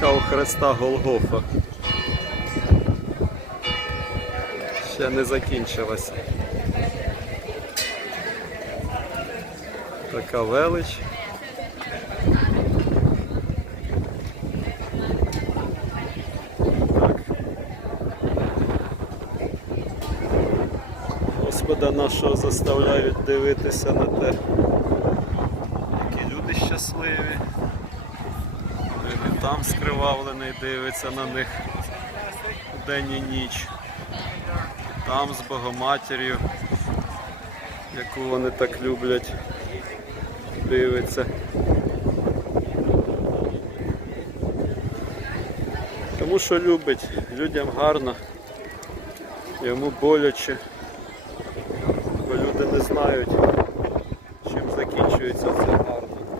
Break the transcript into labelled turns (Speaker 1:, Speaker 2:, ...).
Speaker 1: Така у Христа Голгофа. Ще не закінчилася. Така велич. Господа нашого заставляють дивитися на те, які люди щасливі. Там скривавлений дивиться на них день і ніч. Там з Богоматір'ю, яку вони так люблять, дивиться. Тому що любить, людям гарно, йому боляче, бо люди не знають, чим закінчується це